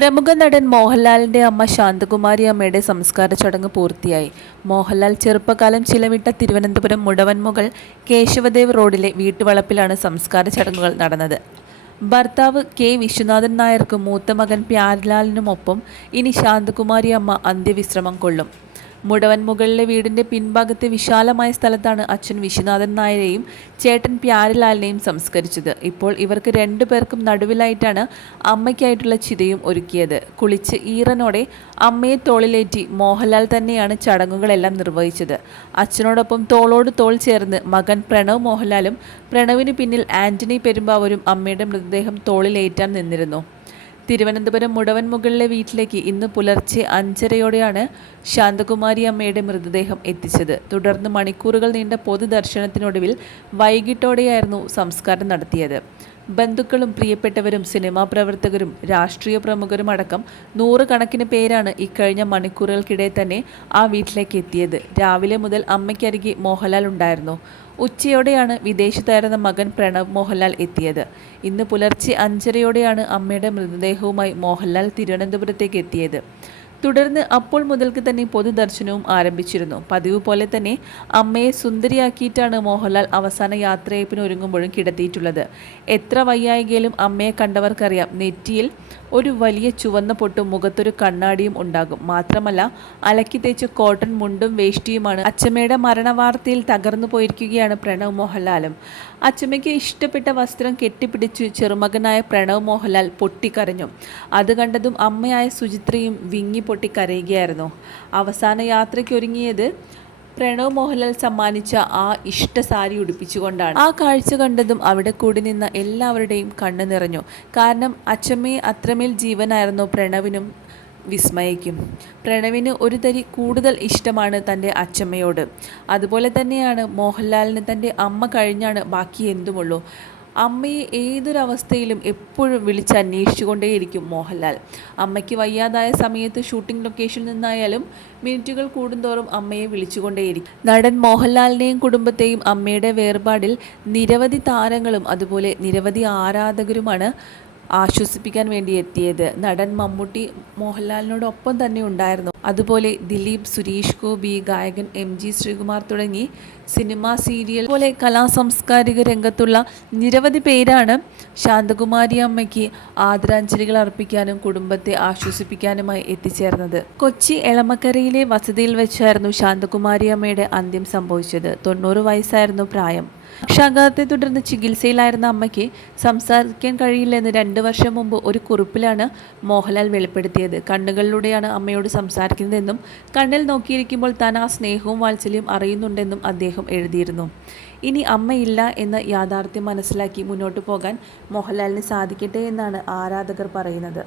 പ്രമുഖ നടൻ മോഹൻലാലിന്റെ അമ്മ ശാന്തകുമാരി അമ്മയുടെ സംസ്കാര ചടങ്ങ് പൂർത്തിയായി. മോഹൻലാൽ ചെറുപ്പകാലം ചിലവിട്ട തിരുവനന്തപുരം മുടവൻമുകൾ കേശവദേവ് റോഡിലെ വീട്ടുവളപ്പിലാണ് സംസ്കാര ചടങ്ങുകൾ നടന്നത്. ഭർത്താവ് കെ വിശ്വനാഥൻ നായർക്കും മൂത്ത മകൻ പ്യാരിലാലിനുമൊപ്പം ഇനി ശാന്തകുമാരി അമ്മ അന്ത്യവിശ്രമം കൊള്ളും. മുടവൻമുകളിലെ വീടിന്റെ പിൻഭാഗത്തെ വിശാലമായ സ്ഥലത്താണ് അച്ഛൻ വിശ്വനാഥൻ നായരെയും ചേട്ടൻ പ്യാരിലാലിനെയും സംസ്കരിച്ചത്. ഇപ്പോൾ ഇവർക്ക് രണ്ടുപേർക്കും നടുവിലായിട്ടാണ് അമ്മയ്ക്കായിട്ടുള്ള ചിതയും ഒരുക്കിയത്. കുളിച്ച് ഈറനോടെ അമ്മയെ തോളിലേറ്റി മോഹൻലാൽ തന്നെയാണ് ചടങ്ങുകളെല്ലാം നിർവഹിച്ചത്. അച്ഛനോടൊപ്പം തോളോട് തോൾ ചേർന്ന് മകൻ പ്രണവ് മോഹൻലാലും പ്രണവിന് പിന്നിൽ ആന്റണി പെരുമ്പാവൂരും അമ്മയുടെ മൃതദേഹം തോളിലേറ്റാൻ നിന്നിരുന്നു. തിരുവനന്തപുരം മുടവൻമുകളിലെ വീട്ടിലേക്ക് ഇന്ന് പുലർച്ചെ 5:30 ശാന്തകുമാരി അമ്മയുടെ മൃതദേഹം എത്തിച്ചത്. തുടർന്ന് മണിക്കൂറുകൾ നീണ്ട പൊതുദർശനത്തിനൊടുവിൽ വൈകിട്ടോടെയായിരുന്നു സംസ്കാരം നടത്തിയത്. ബന്ധുക്കളും പ്രിയപ്പെട്ടവരും സിനിമാ പ്രവർത്തകരും രാഷ്ട്രീയ പ്രമുഖരും അടക്കം നൂറുകണക്കിന് പേരാണ് ഇക്കഴിഞ്ഞ മണിക്കൂറുകൾക്കിടെ തന്നെ ആ വീട്ടിലേക്ക് എത്തിയത്. രാവിലെ മുതൽ അമ്മയ്ക്കരികെ മോഹൻലാൽ ഉണ്ടായിരുന്നു. ഉച്ചയോടെയാണ് വിദേശത്തായിരുന്ന മകൻ പ്രണവ് മോഹൻലാൽ എത്തിയത്. ഇന്ന് പുലർച്ചെ 5:30 അമ്മയുടെ മൃതദേഹവുമായി മോഹൻലാൽ തിരുവനന്തപുരത്തേക്ക് എത്തിയത്. തുടർന്ന് അപ്പോൾ മുതൽക്ക് തന്നെ പൊതുദർശനവും ആരംഭിച്ചിരുന്നു. പതിവ് പോലെ തന്നെ അമ്മയെ സുന്ദരിയാക്കിയിട്ടാണ് മോഹൻലാൽ അവസാന യാത്രയയപ്പിന് ഒരുങ്ങുമ്പോഴും കിടത്തിയിട്ടുള്ളത്. എത്ര വയ്യായികയിലും അമ്മയെ കണ്ടവർക്കറിയാം, നെറ്റിയിൽ ഒരു വലിയ ചുവന്ന പൊട്ടും മുഖത്തൊരു കണ്ണാടിയും ഉണ്ടാകും. മാത്രമല്ല, അലക്കി തേച്ച കോട്ടൺ മുണ്ടും വേഷ്ടിയുമാണ്. അച്ചമ്മയുടെ മരണവാർത്തയിൽ തകർന്നു പോയിരിക്കുകയാണ് പ്രണവ് മോഹൻലാലും. അച്ചമ്മയ്ക്ക് ഇഷ്ടപ്പെട്ട വസ്ത്രം കെട്ടിപ്പിടിച്ചു ചെറുമകനായ പ്രണവ് മോഹൻലാൽ പൊട്ടിക്കരഞ്ഞു. അത് കണ്ടതും അമ്മയായ സുചിത്രയും വിങ്ങി പൊട്ടിക്കരയുകയായിരുന്നു. അവസാന യാത്രയ്ക്കൊരുങ്ങിയത് പ്രണവ് മോഹൻലാൽ സമ്മാനിച്ച ആ ഇഷ്ട സാരി ഉടുപ്പിച്ചുകൊണ്ടാണ്. ആ കാഴ്ച കണ്ടതും അവിടെ കൂടി നിന്ന എല്ലാവരുടെയും കണ്ണു നിറഞ്ഞു. കാരണം അച്ചമ്മയെ അത്രമേൽ ജീവനായിരുന്നു പ്രണവിനും വിസ്മയയ്ക്കും. പ്രണവിന് ഒരു തരി കൂടുതൽ ഇഷ്ടമാണ് തൻ്റെ അച്ചമ്മയോട്. അതുപോലെ തന്നെയാണ് മോഹൻലാലിന് തൻ്റെ അമ്മ കഴിഞ്ഞാണ് ബാക്കി എന്തുമുള്ളൂ. അമ്മയെ ഏതൊരവസ്ഥയിലും എപ്പോഴും വിളിച്ചന്വേഷിച്ചു കൊണ്ടേയിരിക്കും മോഹൻലാൽ. അമ്മയ്ക്ക് വയ്യാതായ സമയത്ത് ഷൂട്ടിംഗ് ലൊക്കേഷനിൽ നിന്നായാലും മിനിറ്റുകൾ കൂടുന്തോറും അമ്മയെ വിളിച്ചുകൊണ്ടേയിരിക്കും. നടൻ മോഹൻലാലിനെയും കുടുംബത്തെയും അമ്മയുടെ വേർപാടിൽ നിരവധി താരങ്ങളും അതുപോലെ നിരവധി ആരാധകരുമാണ് ആശ്വസിപ്പിക്കാൻ വേണ്ടി എത്തിയത്. നടൻ മമ്മൂട്ടി മോഹൻലാലിനോടൊപ്പം തന്നെ ഉണ്ടായിരുന്നു. അതുപോലെ ദിലീപ്, സുരേഷ് ഗോപി, ഗായകൻ MG ശ്രീകുമാർ തുടങ്ങി സിനിമ, സീരിയൽ പോലെ കലാസാംസ്കാരിക രംഗത്തുള്ള നിരവധി പേരാണ് ശാന്തകുമാരി അമ്മയ്ക്ക് ആദരാഞ്ജലികൾ അർപ്പിക്കാനും കുടുംബത്തെ ആശ്വസിപ്പിക്കാനുമായി എത്തിച്ചേർന്നത്. കൊച്ചി എളമക്കരയിലെ വസതിയിൽ വെച്ചായിരുന്നു ശാന്തകുമാരി അമ്മയുടെ അന്ത്യം സംഭവിച്ചത്. 90 വയസ്സായിരുന്നു പ്രായം. പക്ഷാഘാതത്തെ തുടർന്ന് ചികിത്സയിലായിരുന്ന അമ്മയ്ക്ക് സംസാരിക്കാൻ കഴിയില്ലെന്ന് 2 വർഷം മുമ്പ് ഒരു കുറിപ്പിലാണ് മോഹൻലാൽ വെളിപ്പെടുത്തിയത്. കണ്ണുകളിലൂടെയാണ് അമ്മയോട് സംസാരിക്കുന്നതെന്നും കണ്ണിൽ നോക്കിയിരിക്കുമ്പോൾ താൻ ആ സ്നേഹവും വാത്സല്യവും അറിയുന്നുണ്ടെന്നും അദ്ദേഹം എഴുതിയിരുന്നു. ഇനി അമ്മയില്ല എന്ന യാഥാർത്ഥ്യം മനസ്സിലാക്കി മുന്നോട്ട് പോകാൻ മോഹൻലാലിന് സാധിക്കട്ടെ എന്നാണ് ആരാധകർ പറയുന്നത്.